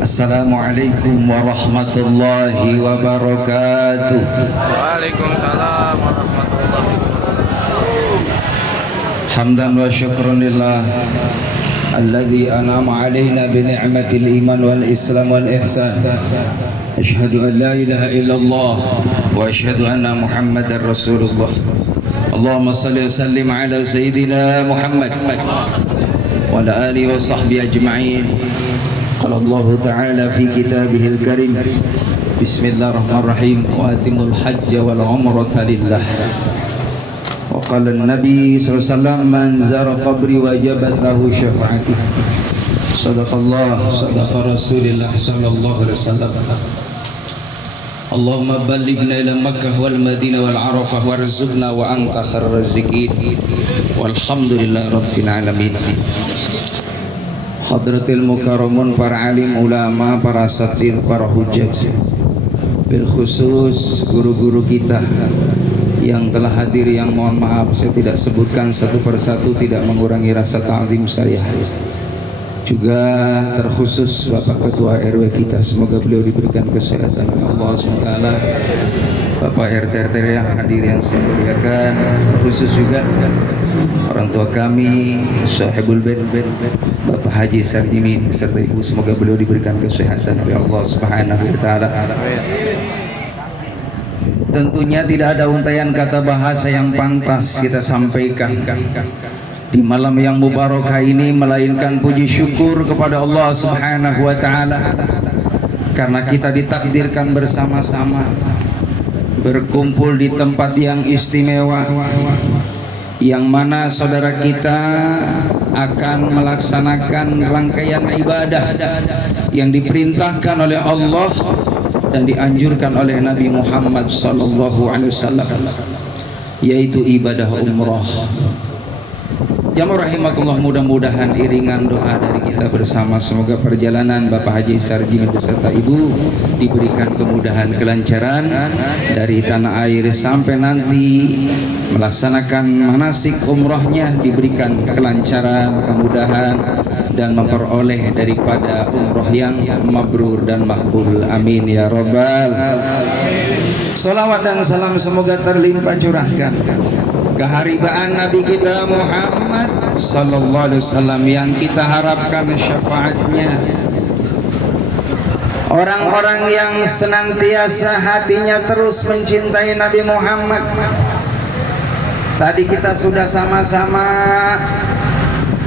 Assalamualaikum warahmatullahi wabarakatuh. Waalaikumsalam warahmatullahi wabarakatuh. Hamdan wa syukran lillah alladzi an'ama alaina bi ni'matil iman wal islam wal ihsan. Asyhadu an la ilaha illallah wa asyhadu anna Muhammadar Rasulullah. Allahumma salli wa sallim ala sayyidina Muhammad wa ala alihi wa sahbihi ajma'in. Qala Allah Ta'ala fi kitabihil karim. Bismillahirrahmanirrahim. Wa atimul hajja wal umrata lillah. Wa qala an-nabi sallallahu alaihi wasallam man zara qabri wajabat lahu syafa'ati. Sadaqallah, sadaqa Rasulillah sallallahu alaihi wasallam. Allahumma ballighna ila Makkah wal Madinah wal Arafah warzuqna wa anta khairur raziqin. Walhamdulillahi rabbil alamin. Hadratil mukarramun, para alim ulama, para asatidz, para hujjaj, bil khusus guru-guru kita yang telah hadir, yang mohon maaf saya tidak sebutkan satu persatu, tidak mengurangi rasa ta'zim saya. Juga terkhusus Bapak Ketua RW kita, semoga beliau diberikan kesehatan oleh Allah SWT. Bapak RT yang hadir yang saya muliakan, terkhusus juga orang tua kami, Sahibul Bait, Bapak Haji Sarjimin serta Ibu, semoga beliau diberikan kesehatan oleh Allah Subhanahu wa taala. Tentunya tidak ada untaian kata bahasa yang pantas kita sampaikan di malam yang mubarakah ini melainkan puji syukur kepada Allah Subhanahu wa taala karena kita ditakdirkan bersama-sama berkumpul di tempat yang istimewa, yang mana saudara kita akan melaksanakan rangkaian ibadah yang diperintahkan oleh Allah dan dianjurkan oleh Nabi Muhammad sallallahu alaihi wasallam, yaitu ibadah umrah. Jamaah rahimakumullah, mudah-mudahan iringan doa dari kita bersama, semoga perjalanan Bapak Haji Sarjimin beserta Ibu diberikan kemudahan, kelancaran dari tanah air sampai nanti melaksanakan manasik umrahnya, diberikan kelancaran, kemudahan dan memperoleh daripada umrah yang mabrur dan makbul. Amin ya rabbal. Salawat dan salam semoga terlimpah curahkan keharibaan Nabi kita Muhammad sallallahu alaihi wasallam yang kita harapkan syafaatnya. Orang-orang yang senantiasa hatinya terus mencintai Nabi Muhammad. Tadi kita sudah sama-sama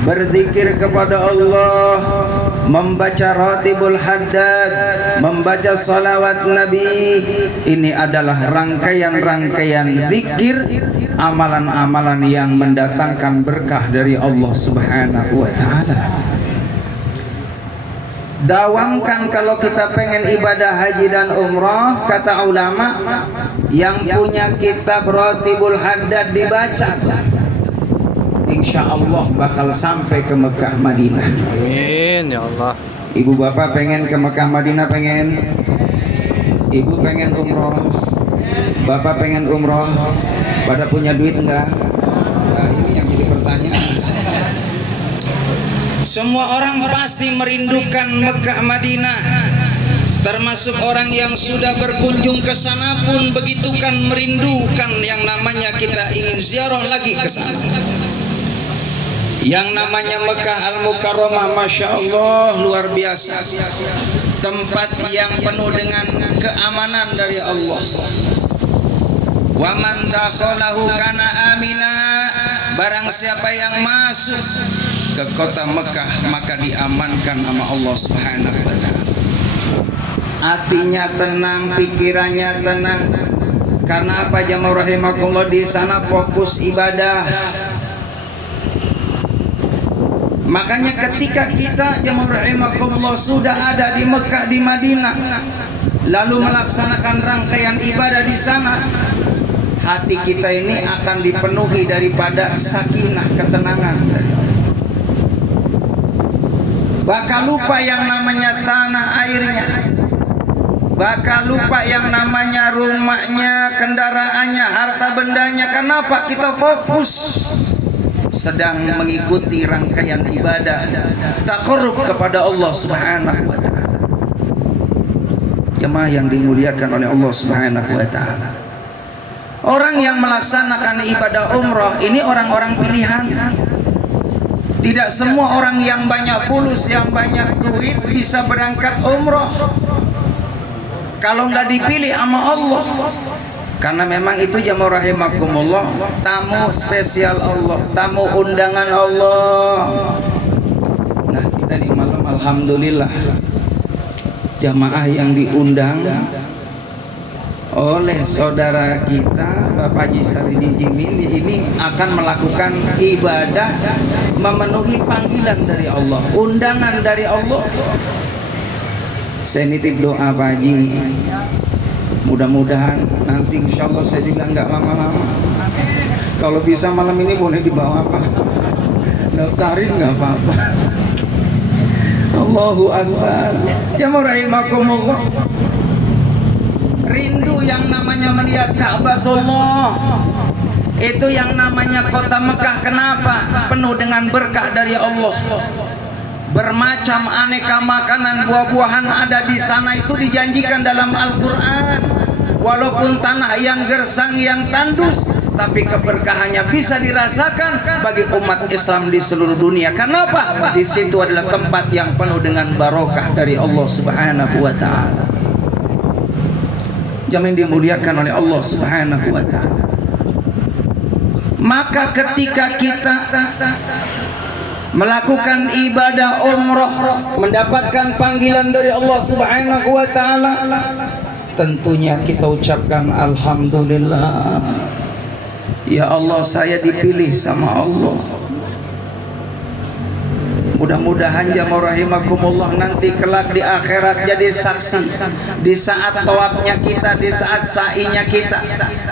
berzikir kepada Allah, membaca ratibul haddad, membaca salawat Nabi. Ini adalah rangkaian-rangkaian zikir, amalan-amalan yang mendatangkan berkah dari Allah Subhanahu wa taala. Dawamkan kalau kita pengen ibadah haji dan umrah, kata ulama, yang punya kitab ratibul haddad dibaca, insya Allah bakal sampai ke Mekah Madinah. Amin ya Allah. Ibu bapak pengen ke Mekah Madinah, pengen? Ibu pengen umroh, bapak pengen umroh, pada punya duit enggak? Nah, ini yang jadi pertanyaan. Semua orang pasti merindukan Mekah Madinah, termasuk orang yang sudah berkunjung ke sana pun begitu kan merindukan yang namanya kita ingin ziarah lagi ke sana. Yang namanya Mekah Al-Mukarramah, Masya Allah, luar biasa, tempat yang penuh dengan keamanan dari Allah. Wa man dakhalahu kana amina, barang siapa yang masuk ke kota Mekah maka diamankan sama Allah Subhanahu wa taala. Hatinya tenang, pikirannya tenang. Karena apa jamaah rahimakumullah? Di sana fokus ibadah. Makanya ketika kita jamaah rahimakumullah sudah ada di Mekah, di Madinah, lalu melaksanakan rangkaian ibadah di sana, hati kita ini akan dipenuhi daripada sakinah, ketenangan. Bakal lupa yang namanya tanah airnya, bakal lupa yang namanya rumahnya, kendaraannya, harta bendanya. Kenapa? Kita fokus sedang mengikuti rangkaian ibadah taqarrub kepada Allah Subhanahu wa taala. Jemaah yang dimuliakan oleh Allah Subhanahu wa taala. Orang yang melaksanakan ibadah umroh ini orang-orang pilihan. Tidak semua orang yang banyak fulus, yang banyak duit bisa berangkat umroh. Kalau nggak dipilih sama Allah, karena memang itu jamaah rahimakumullah, tamu spesial Allah, tamu undangan Allah. Nah, kita di malam alhamdulillah jamaah yang diundang oleh saudara kita Bapak Haji Salidi Jimin ini akan melakukan ibadah memenuhi panggilan dari Allah, undangan dari Allah. Saya nitip doa Pak Haji, mudah-mudahan nanti insya Allah saya juga nggak lama-lama. Kalau bisa malam ini boleh dibawa apa? Daftarin nggak apa-apa. Allahu Akbar. Jamaah rahimakumullah. Rindu yang namanya melihat Ka'batullah, itu yang namanya kota Mekah. Kenapa? Penuh dengan berkah dari Allah. Bermacam aneka makanan, buah-buahan ada di sana, itu dijanjikan dalam Al-Quran. Walaupun tanah yang gersang, yang tandus, tapi keberkahannya bisa dirasakan bagi umat Islam di seluruh dunia. Kenapa? Di situ adalah tempat yang penuh dengan barokah dari Allah Subhanahu wa taala. Yang dimuliakan oleh Allah Subhanahu wa taala. Maka ketika kita melakukan ibadah umroh, mendapatkan panggilan dari Allah Subhanahu wa taala, tentunya kita ucapkan alhamdulillah. Ya Allah, saya dipilih sama Allah. Mudah-mudahan jamaah rahimakumullah nanti kelak di akhirat jadi saksi di saat tawafnya kita, di saat sa'inya kita,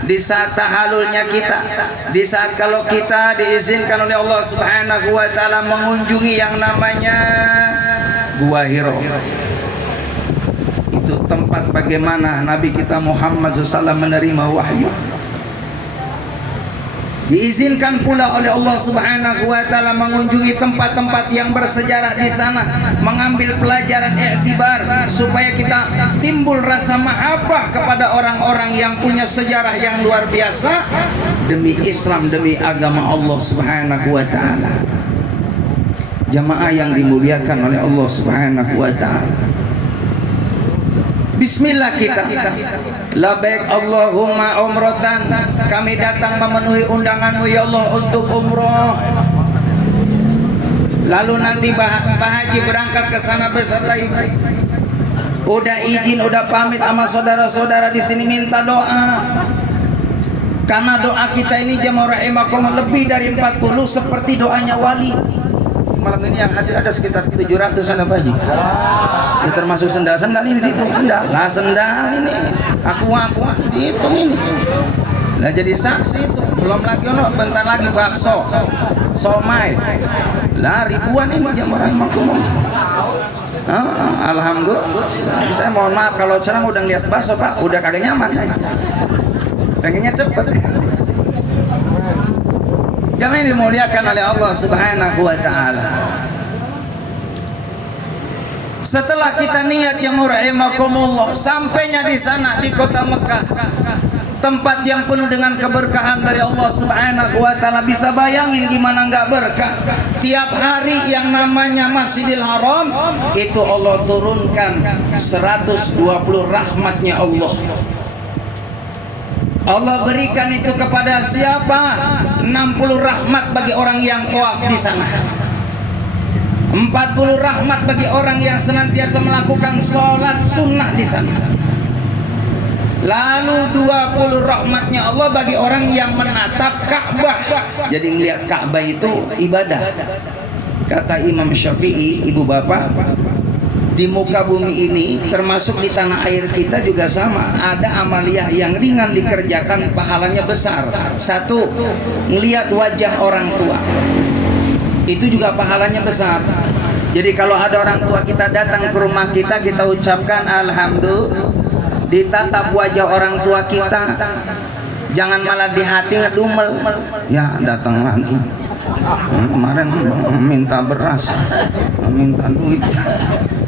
di saat tahalulnya kita, di saat kalau kita diizinkan oleh Allah Subhanahu wa taala mengunjungi yang namanya Gua Hiro. Itu tempat bagaimana Nabi kita Muhammad SAW menerima wahyu. Diizinkan pula oleh Allah Subhanahu wa taala mengunjungi tempat-tempat yang bersejarah di sana, mengambil pelajaran iktibar supaya kita timbul rasa mahabbah kepada orang-orang yang punya sejarah yang luar biasa demi Islam, demi agama Allah Subhanahu wa taala. Jamaah yang dimuliakan oleh Allah Subhanahu wa taala. Bismillah kita. Labbaik Allahumma umratan. Kami datang memenuhi undanganmu ya Allah untuk umroh. Lalu nanti Pak Haji berangkat ke sana beserta ibu. Udah izin, udah pamit sama saudara-saudara di sini, minta doa. Karena doa kita ini jamaah rahimakumullah lebih dari 40 seperti doanya wali. Malam ini yang hadir ada sekitar 700-an Pak Haji. Ini termasuk sendal-sendal ini dihitung sendal. Lah sendal ini aku dihitung ini. Lah jadi saksi itu. Belum lagi bentar lagi bakso, somai. Lah ribuan ini jamaah rahimakumullah. Alhamdulillah. Saya mohon maaf kalau cerang udah lihat bakso Pak, udah kagak nyaman. Pengennya cepet. Jangan dimuliakan oleh Allah Subhanahu wa taala. Setelah kita niat yang rahimakumullah, sampainya di sana di kota Mekah, tempat yang penuh dengan keberkahan dari Allah Subhanahu wa taala. Bisa bayangin gimana nggak berkah? Tiap hari yang namanya Masjidil Haram itu Allah turunkan 120 rahmatnya Allah. Allah berikan itu kepada siapa? 60 rahmat bagi orang yang tawaf di sana. 40 rahmat bagi orang yang senantiasa melakukan sholat sunnah di sana. Lalu 20 rahmatnya Allah bagi orang yang menatap Ka'bah. Jadi ngelihat Ka'bah itu ibadah. Kata Imam Syafi'i, ibu bapak, di muka bumi ini termasuk di tanah air kita juga sama, ada amaliyah yang ringan dikerjakan pahalanya besar. Satu, ngelihat wajah orang tua, itu juga pahalanya besar. Jadi kalau ada orang tua kita datang ke rumah kita, kita ucapkan alhamdulillah, ditatap wajah orang tua kita, jangan malah di hati ngedumel, ya datang lagi kemarin minta beras, minta duit.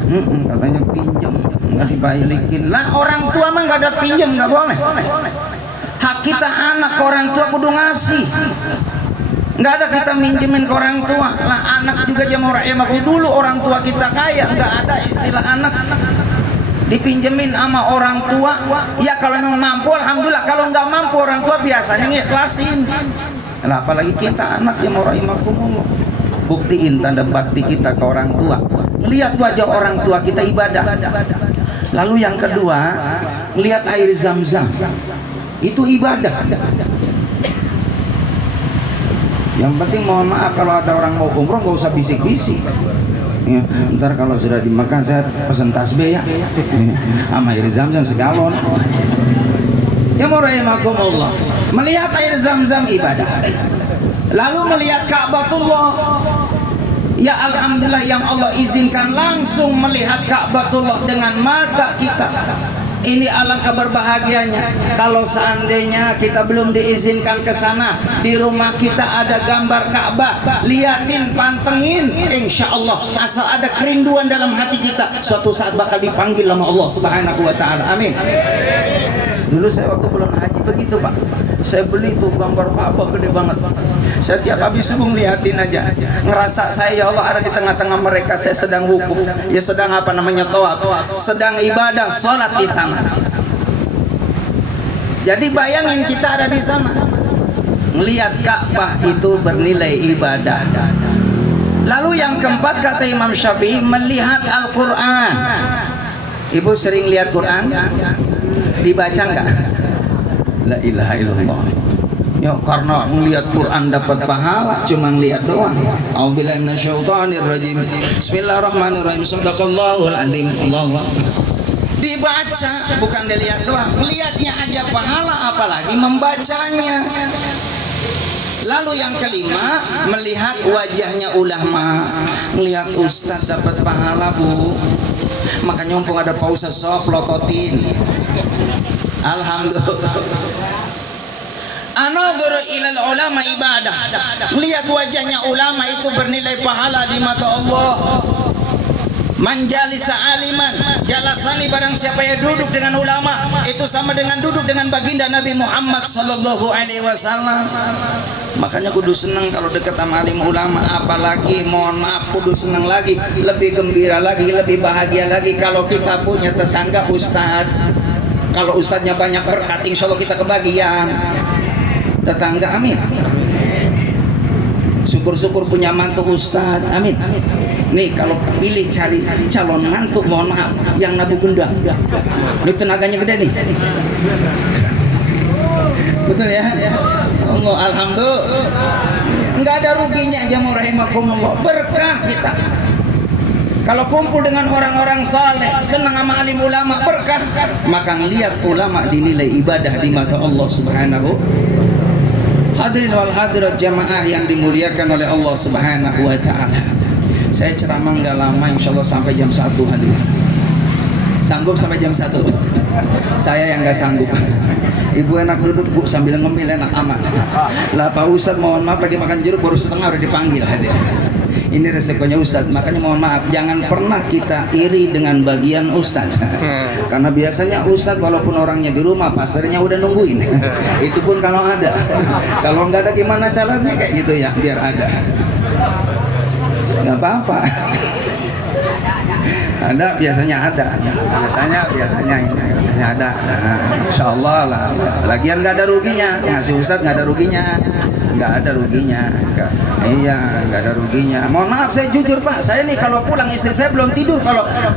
Katanya pinjam nggak dibalikin lah. Orang tua mah nggak ada pinjam, nggak boleh. Hak kita anak, orang tua kudu ngasih. Nggak ada kita minjemin ke orang tua lah. Anak juga jamur emak dulu orang tua kita kaya, nggak ada istilah anak dipinjemin sama orang tua. Ya kalau memang mampu alhamdulillah, kalau nggak mampu orang tua biasanya ngikhlasin lah. Apalagi kita anak jamur emak. Buktiin tanda bakti kita ke orang tua, melihat wajah orang tua kita ibadah. Lalu yang kedua, lihat air zam-zam, itu ibadah. Yang penting mohon maaf kalau ada orang mau umroh nggak usah bisik-bisik ya, ntar kalau sudah dimakan saya pesan tasbih ya, sama air zam-zam segalon. Ya Allah, melihat air zam-zam ibadah. Lalu melihat Ka'batullah, ya alhamdulillah yang Allah izinkan langsung melihat Ka'batullah dengan mata kita. Ini alangkah berbahagianya. Kalau seandainya kita belum diizinkan ke sana, di rumah kita ada gambar Ka'bah, liatin, pantengin, insya Allah asal ada kerinduan dalam hati kita, suatu saat bakal dipanggil sama Allah Subhanahu wa ta'ala. Amin. Dulu saya waktu bulan haji begitu Pak, saya beli tuh gambar Ka'bah gede banget. Saya tiap habis subuh ngeliatin aja, ngerasa saya ya Allah ada di tengah-tengah mereka. Saya sedang wukuf, ya sedang apa namanya tawaf, sedang ibadah, sholat di sana. Jadi bayangin kita ada di sana, ngelihat Ka'bah itu bernilai ibadah. Lalu yang keempat kata Imam Syafi'i, melihat Al-Quran. Ibu sering lihat Quran? Dibaca enggak? La ilaha illallah. Ya karena melihat Quran dapat pahala, cuma lihat doang. A'udzubillahi minasyaitonirrajim. Bismillahirrahmanirrahim. Shadaqallahul azim. Allahu akbar. Dibaca, bukan dilihat doang. Melihatnya aja pahala, apalagi membacanya. Lalu yang kelima, melihat wajahnya ulama. Melihat ustaz dapat pahala, Bu. Makanya mumpung ada Pak Ustaz sok lototin. Alhamdulillah. Anadhuru ilal ulama ibadah. Melihat wajahnya ulama itu bernilai pahala di mata Allah. Manjalisa aliman, jalasani barang siapa yang duduk dengan ulama, itu sama dengan duduk dengan baginda Nabi Muhammad sallallahu alaihi wasallam. Makanya kudu senang kalau dekat sama alim ulama, apalagi mohon maaf kudu senang lagi, lebih gembira lagi, lebih bahagia lagi kalau kita punya tetangga ustad. Kalau ustadznya banyak berkat, insya Allah kita kebagian. Tetangga, amin. Syukur-syukur punya mantu ustad, amin. Nih kalau pilih cari calon mantu, mohon maaf yang nabu gendang. Ini tenaganya gede nih. Betul ya? Allah, alhamdulillah. Enggak ada ruginya, jamu rahimakumullah. Berkah kita. Kalau kumpul dengan orang-orang saleh, senang sama alim ulama, berkah. Maka ngelihat ulama dinilai ibadah di mata Allah Subhanahu. Hadirin wal hadirat jamaah yang dimuliakan oleh Allah Subhanahu wa ta'ala. Saya ceramah nggak lama, insya Allah sampai jam 1 hadirin. Sanggup sampai jam 1? Saya yang nggak sanggup. Ibu enak duduk Bu sambil ngemil, enak aman. Lah Pak Ustadz mohon maaf lagi makan jeruk baru setengah udah dipanggil hadirin. Ini resikonya Ustadz, makanya mohon maaf jangan pernah kita iri dengan bagian Ustadz. Karena biasanya Ustadz walaupun orangnya di rumah, pasarnya udah nungguin. Itu pun kalau ada. Kalau nggak ada gimana caranya kayak gitu ya, biar ada. Nggak apa-apa. Ada biasanya ada, biasanya ada. Insya Allah lah. Lagian nggak ada ruginya, ngasih Ustadz nggak ada ruginya, nggak ada ruginya. Iya, nggak ada ruginya. Mohon maaf saya jujur Pak, saya nih kalau pulang istri saya belum tidur.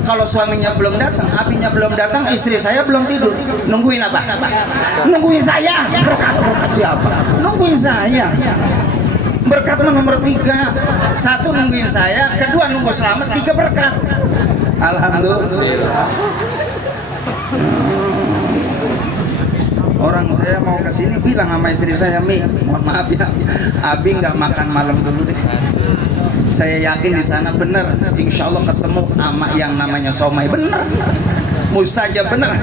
Kalau suaminya belum datang, apinya belum datang, istri saya belum tidur. Nungguin apa? Nungguin saya. Berkat siapa? Nungguin saya. Berkat nomor 3. 1 nungguin saya, kedua nunggu selamat, 3 berkat. Alhamdulillah. Orang saya mau ke sini bilang sama istri saya, Mi, mohon maaf ya, Abi nggak makan malam dulu deh. Saya yakin di sana bener, insya Allah ketemu sama yang namanya somai, bener, mustajab bener.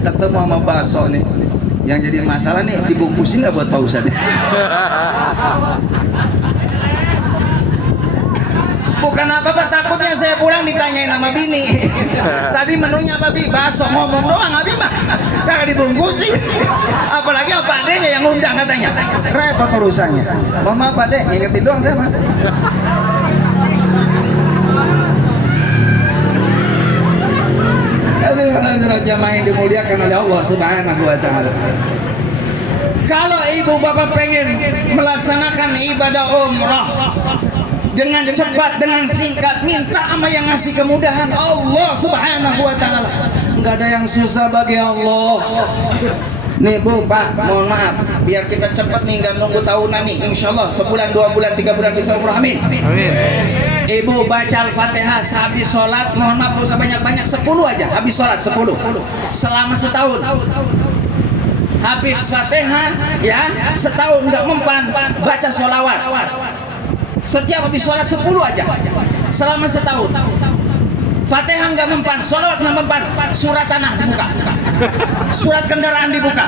Ketemu sama bakso nih. Yang jadi masalah nih dibungkusin nggak buat Pak Ustadz? Bukan apa-apa, takutnya saya pulang ditanyain sama bini. Tadi menunya apa Bi? Bakso. Ngomong doang Abi mah. Kagak dibungkusin. Apalagi apa adanya yang undang katanya. Repot urusannya. Mohon maaf Pak Dek, ngingetin doang saya Pak. Jamaah yang dimuliakan oleh Allah Subhanahu wa taala. Kalau ibu bapak pengen melaksanakan ibadah umrah dengan cepat, dengan singkat, minta sama yang ngasih kemudahan Allah Subhanahu wa taala. Enggak ada yang susah bagi Allah. Nih Bu, Pak, mohon maaf, biar kita cepat nih, nggak nunggu tahunan nih. Insya Allah sebulan, 2 bulan, 3 bulan bisa umrah. Amin. Ibu baca Al-Fatihah sehabis sholat, mohon maaf, usah banyak-banyak, 10 aja, habis sholat 10 selama setahun. Habis Fatihah ya, setahun nggak mempan, baca sholawat setiap habis sholat 10 aja selama setahun. Fatihah nggak mempan, sholawat nggak mempan, surat tanah dibuka, surat kendaraan dibuka,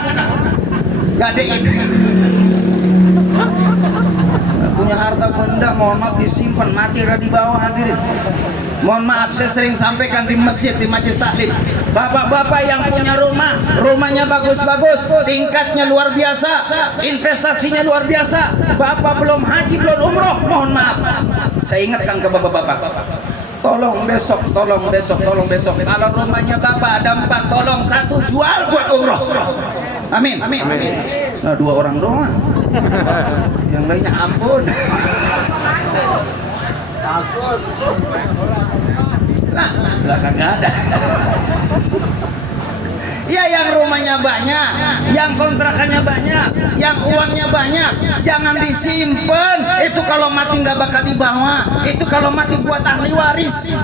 nggak ada itu. Punya harta benda, mohon maaf, disimpan, mati di bawah hadirin. Mohon maaf, saya sering sampaikan di masjid, di majelis taklim, bapak-bapak yang punya rumah, rumahnya bagus-bagus, tingkatnya luar biasa, investasinya luar biasa, bapak belum haji, belum umroh, mohon maaf, saya ingatkan ke bapak-bapak, tolong besok, tolong besok, tolong besok, kalau rumahnya bapak ada 4, tolong 1 jual buat umroh. Amin. Amin. Nah, 2 orang doang, yang lainnya ampun. Takut. Lah kagak ada. Ya, yang rumahnya banyak, yang kontrakannya banyak, yang uangnya banyak, jangan disimpan. Itu kalau mati nggak bakal dibawa. Itu kalau mati buat ahli waris.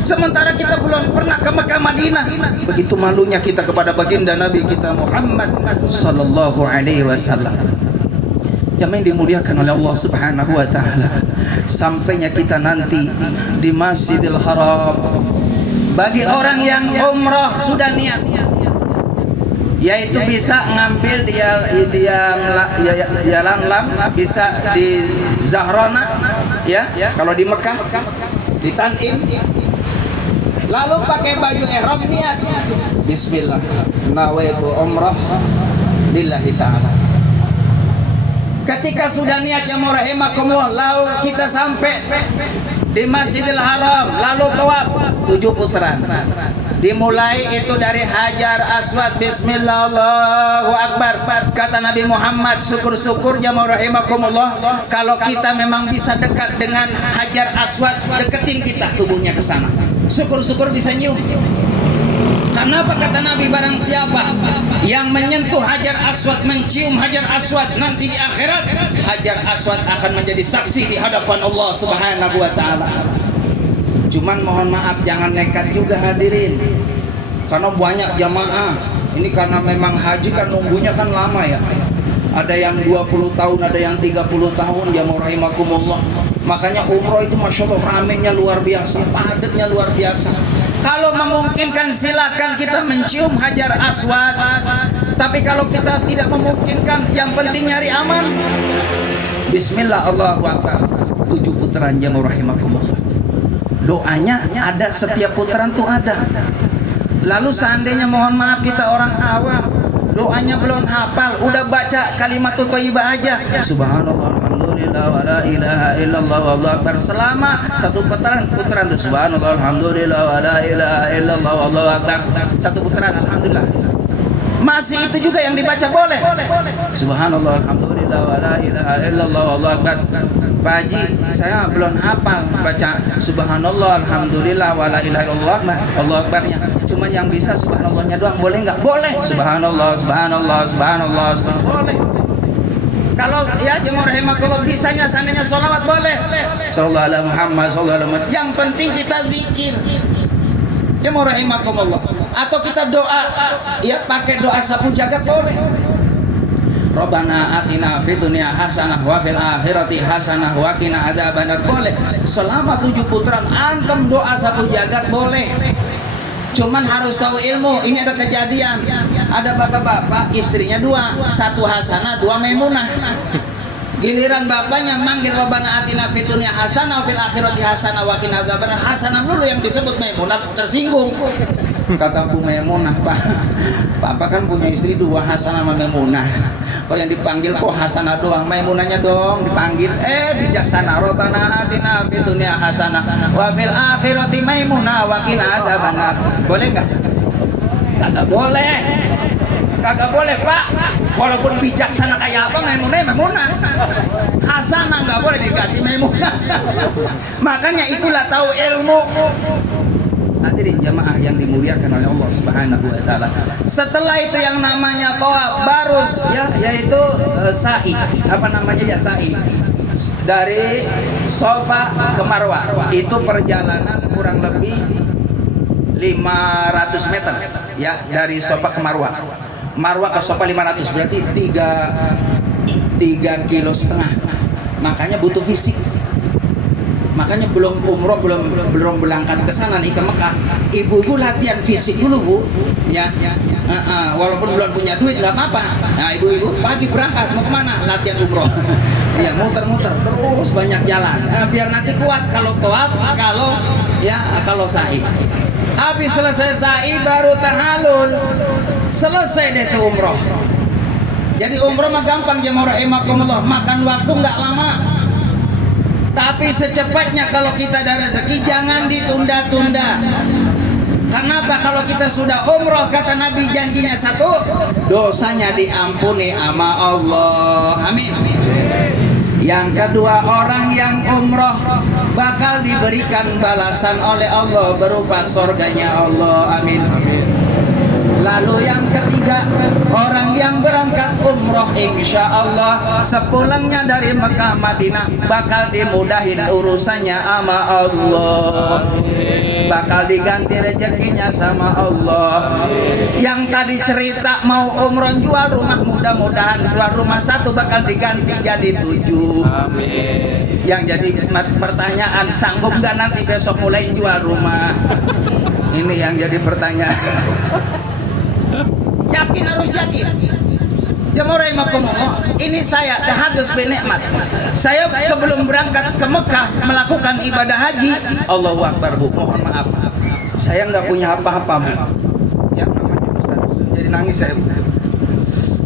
Sementara kita belum pernah ke Mekah Madinah. Begitu malunya kita kepada baginda Nabi kita Muhammad sallallahu alaihi wasallam. Yang dimuliakan oleh Allah Subhanahu wa taala. Sampainya kita nanti di Masjidil Haram. Bagi orang yang umrah sudah niat, yaitu bisa ngambil di Jalan Lam, bisa di Zahrona, ya, kalau di Mekah di Tanim, lalu pakai baju ihram, niat bismillah, nawaitu umrah lillahi ta'ala. Ketika sudah niatnya mau rahimakumullah, lalu kita sampai di Masjidil Haram, lalu tawaf 7 putaran. Dimulai itu dari Hajar Aswad, bismillah, Allahu Akbar. Kata Nabi Muhammad, syukur-syukur jamaah rahimakumullah kalau kita memang bisa dekat dengan Hajar Aswad, deketin kita tubuhnya ke sana. Syukur-syukur bisa nyium. Kenapa kata Nabi, barang siapa yang menyentuh Hajar Aswad, mencium Hajar Aswad, nanti di akhirat Hajar Aswad akan menjadi saksi di hadapan Allah Subhanahu wa taala. Cuman mohon maaf, jangan nekat juga hadirin, karena banyak jamaah ini karena memang haji kan nunggunya kan lama ya. Ada yang 20 tahun, ada yang 30 tahun, jamaah rahimakumullah. Makanya umroh itu masya Allah ramenya luar biasa, padatnya luar biasa. Kalau memungkinkan silakan kita mencium Hajar Aswad. Tapi kalau kita tidak memungkinkan, yang penting nyari aman. Bismillah, Allahu Akbar. 7 putaran jamaah rahimakumullah. Doanya ada, setiap putaran tuh ada. Lalu seandainya mohon maaf kita orang awam, doanya belum hafal, udah baca kalimatut thayyibah aja, subhanallah alhamdulillah wa la ilaha illallah wallahu akbar, selama 1 putaran tuh subhanallah alhamdulillah wa la ilaha illallah wallahu akbar, 1 putaran alhamdulillah. Masih itu juga yang dibaca boleh, subhanallah alhamdulillah wa la ilaha illallah wallahu akbar. Pak Haji, saya belum hafal baca subhanallah alhamdulillah wa la ilaha illallah, Allahu akbarnya. Cuman yang bisa subhanallahnya doang, boleh nggak? Boleh. Subhanallah, subhanallah, subhanallah, subhanallah, boleh. Kalau ya jemaah rahimakumullah bisanya seandainya sholawat boleh. Sallallahu alaihi Muhammad, sallallahu alaihi Muhammad. Yang penting kita zikir. Jemaah rahimakumullah. Atau kita doa, ya pakai doa sapu jagat boleh. Rabbana atina fid dunya hasanah wa fil akhirati hasanah wa qina adzabannar, boleh. Selama 7 putaran antum doa sapu jagat boleh. Cuman harus tahu ilmu. Ini ada kejadian, ada bapak-bapak istrinya 2, 1 Hasanah, 2 Maimunah. Giliran bapaknya manggil Rabbana atina fid dunya hasanah wa fil akhirati hasanah wa qina adzabannar. Hasanah dulu yang disebut Maimunah tersinggung. Kata Bu Maimunah, Papa kan punya istri dua, Hasanah sama Maimunah. Kok yang dipanggil kok Hasanah doang, Maimunahnya dong dipanggil. Bijaksana. Rabbana atina fid dunya hasanah wa fil akhirati Maimunah wa qina adzabannar. Boleh enggak? Kagak boleh. Kagak boleh, Pak. Walaupun bijaksana kayak apa, Maimunah. Hasanah nggak boleh diganti Maimunah. Makanya itulah tahu ilmu. Hadirin jamaah yang dimuliakan oleh Allah Subhanahu wa taala. Setelah itu yang namanya tawaf baru ya, yaitu sa'i. Apa namanya ya, sa'i? Dari Safa ke Marwah. Itu perjalanan kurang lebih 500 meter ya, dari Safa ke Marwah. Marwah ke Safa 500, berarti 3,5 kilo. Makanya butuh fisik. Makanya belum umroh, belum berangkat ke sana nih, ke Mekah, ibu-ibu latihan fisik dulu, Bu, ya. Walaupun belum punya duit nggak apa-apa. Nah, ibu-ibu pagi berangkat mau kemana? Latihan umroh. Ya, muter-muter terus banyak jalan. Biar nanti kuat kalau tawaf, kalau sa'i. Habis selesai sa'i baru tahalul. Selesai deh tuh umroh. Jadi umroh mah gampang jemaah rahimakumullah, makan waktu nggak lama. Tapi secepatnya kalau kita ada rezeki jangan ditunda-tunda. Kenapa? Kalau kita sudah umroh, kata Nabi janjinya satu, dosanya diampuni sama Allah. Amin. Yang kedua, orang yang umroh bakal diberikan balasan oleh Allah berupa surganya Allah. Amin. Lalu yang ketiga, orang yang berangkat umroh insya Allah sepulangnya dari Mekah Madinah bakal dimudahin urusannya sama Allah, bakal diganti rezekinya sama Allah. Yang tadi cerita mau umroh jual rumah, mudah-mudahan jual rumah satu bakal diganti jadi 7. Yang jadi pertanyaan, sanggup nggak nanti besok mulai jual rumah? Ini yang jadi pertanyaan. Yakin, harus yakin. Jemaah rahimakumullah, ini saya tahadus bi nikmat. Saya sebelum berangkat ke Mekah melakukan ibadah haji, Allahu Akbar, Bu, mohon maaf. Saya nggak punya apa-apa, Bu. Ya, namanya Ustaz, jadi nangis saya, Bu.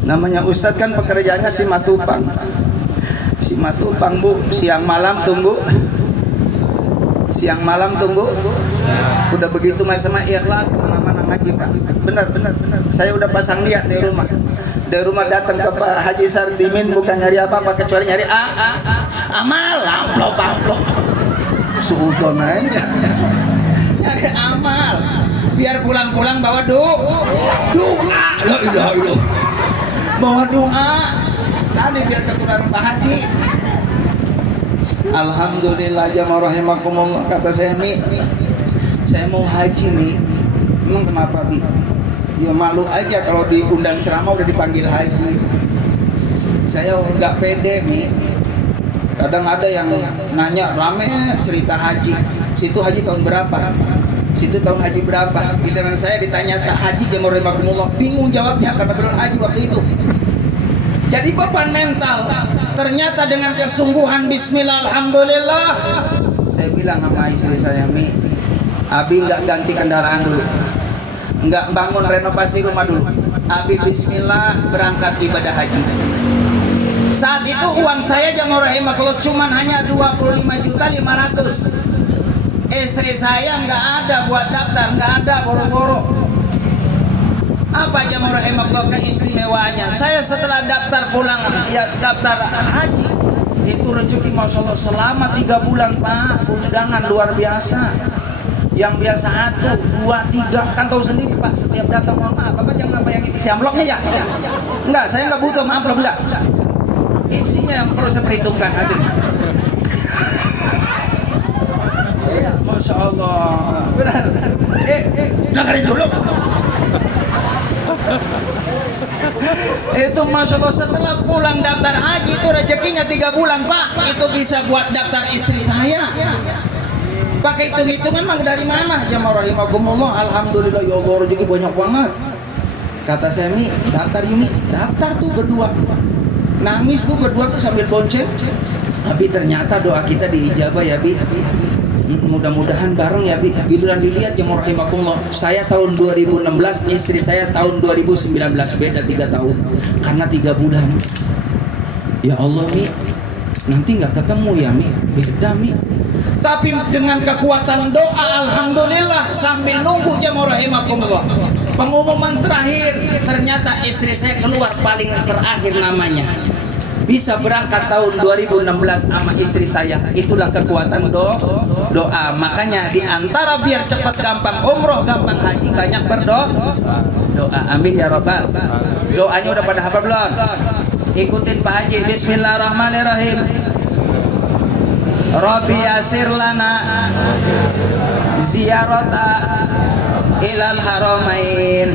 Namanya Ustaz kan pekerjaannya si matupang, Bu. Siang malam tunggu. Udah begitu mas sama ikhlas kemana-mana ngaji, Pak. Benar. Saya udah pasang niat di rumah. Dari rumah datang ke Pak Haji Sardimin bukan nyari apa-apa kecuali nyari amal, amplop. Suudon aja. Nyari amal. Biar pulang-pulang bawa doa. La ilaha illallah. Bawa doa. Tadi biar keturunan Pak Haji. Alhamdulillah jamaah rahimakumullah, kata saya, Mi, saya mau haji nih. Emang kenapa, Bi? Ya malu aja kalau diundang ceramah udah dipanggil haji. Saya nggak pede, Mi. Kadang ada yang nanya rame cerita haji. Situ haji tahun berapa? Situ tahun haji berapa? Giliran saya ditanya tak haji jamaah rahimakumullah, bingung jawabnya karena belum haji waktu itu. Jadi beban mental. Ternyata dengan kesungguhan bismillah alhamdulillah. Saya bilang sama istri saya, Mi, Abi nggak ganti kendaraan dulu, nggak bangun renovasi rumah dulu. Abi bismillah berangkat ibadah haji. Saat itu uang saya jamaah rahimakumullah cuman hanya 25.500.000. Istri saya nggak ada buat daftar, nggak ada boro-boro. Apa jamaah rahimakumullah keistimewaannya? Saya setelah daftar pulang, ya daftar haji, itu rezeki masya Allah selama 3 bulan, Pak. Undangan luar biasa. Yang biasa 1, 2, 3, kan tahu sendiri, Pak. Setiap datang, mohon maaf, Bapak jangan apa yang isi amplopnya ya? Enggak, saya nggak butuh amplop, enggak. Isinya yang perlu saya perhitungkan, hadir. Masya Allah. Benar. Dengerin dulu. Itu masya Allah setelah pulang daftar haji itu rezekinya 3 bulan, Pak. Itu bisa buat daftar istri saya. Pakai hitung-hitungan mah dari mana jamaah rahimakumullah. Alhamdulillah ya Allah, rezeki banyak banget. Kata saya, Mi, daftar Yumi, daftar tuh berdua. nangis bu berdua tuh sambil bonceng. Abi ternyata doa kita diijabah ya Bi. Mudah-mudahan bareng ya Bi. Biduran dilihat ya rahimakumullah. Saya tahun 2016, istri saya tahun 2019, beda 3 tahun. Karena 3 bulan. Ya Allah Mi, nanti nggak ketemu ya Mi, beda Mi. Tapi dengan kekuatan doa, alhamdulillah, sambil nunggu ya rahimakumullah. Pengumuman terakhir, ternyata istri saya keluar paling terakhir namanya. Bisa berangkat tahun 2016 sama istri saya. Itulah kekuatan doa. Makanya diantara biar cepat gampang umroh, gampang haji, banyak berdoa. Amin ya rabbal. Doanya udah pada hafal belum? Ikutin Pak Haji. Bismillahirrahmanirrahim. Rabbi yasir lana ziyarata ilal haramain.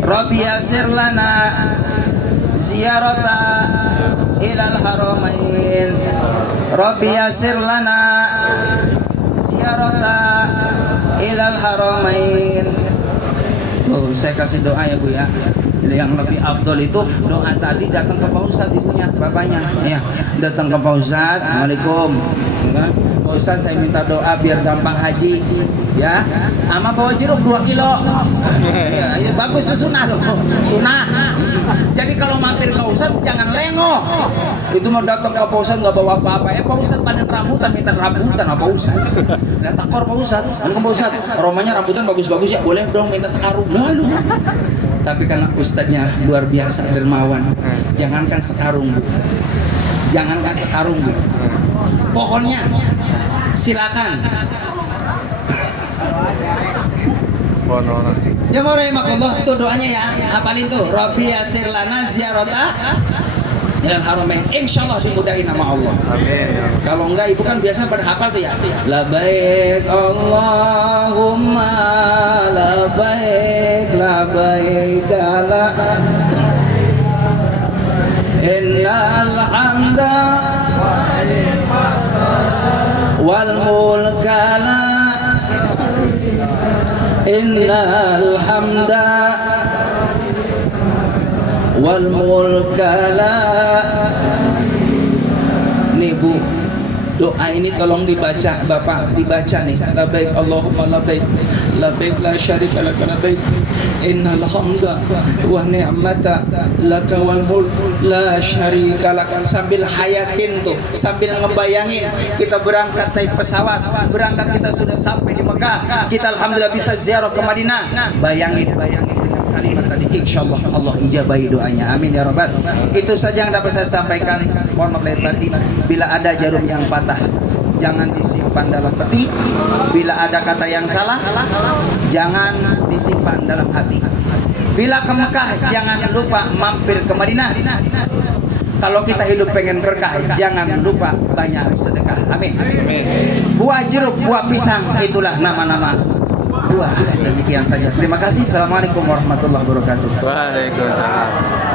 Rabbi yasir lana ziyarata ilal haramain. Rabbi yasir lana ziyarata ilal haramain. Saya kasih doa ya Bu ya. Yang lebih afdol itu doa tadi datang ke Pak Ustadz, ibunya, bapaknya ya, datang ke Pak Ustadz, Assalamualaikum Pak Ustadz, saya minta doa biar gampang haji ya, sama bawa jeruk 2 kilo ya, bagus, sunnah tuh, sunnah. Jadi kalau mampir ke Ustadz jangan lengok, itu mau datang ke Pak Ustadz nggak bawa apa-apa. Pak Ustadz panen rambutan, minta rambutan apa Ustadz, nah takor Pak Ustadz, Pak Ustadz, aromanya rambutan bagus-bagus ya, boleh dong minta sekarung. Lalu tapi karena ustadznya luar biasa dermawan, jangankan sekarung Bu, jangankan sekarung Bu, pokoknya silakan. Jamaah rahimakumullah, tuh doanya ya, hafalin tuh. Rabbi yasir lana ziyarata ilal haramain. Insyaallah dimudahin sama Allah. Amin. Kalau enggak ibu kan biasa pada hafal tuh ya. Labaik Allahumma labaik labaik la innal hamda wal mulka la innal hamda wal mulka la. Nih Bu, doa ini tolong dibaca Bapak, dibaca nih. Labaik Allahumma labaik labaik la syarika laka labaik innal hamda wa ni'mata laka wal mulk la syarika lak. Sambil hayatin tuh, sambil ngebayangin kita berangkat naik pesawat, berangkat kita sudah sampai di Mekah, kita alhamdulillah bisa ziarah ke Madinah. Bayangin dengan kalimat tadi, insyaallah Allah ijabahi doanya. Amin ya rabbal. Itu saja yang dapat saya sampaikan. Mohon maaf lahir batin. Bila ada jarum yang patah, jangan disimpan dalam peti. Bila ada kata yang salah, jangan disimpan dalam hati. Bila ke Mekah, jangan lupa mampir ke Madinah. Kalau kita hidup pengen berkah, jangan lupa banyak sedekah. Amin. Buah jeruk, buah pisang, itulah nama-nama buah. Demikian saja. Terima kasih. Assalamualaikum warahmatullahi wabarakatuh. Waalaikumsalam.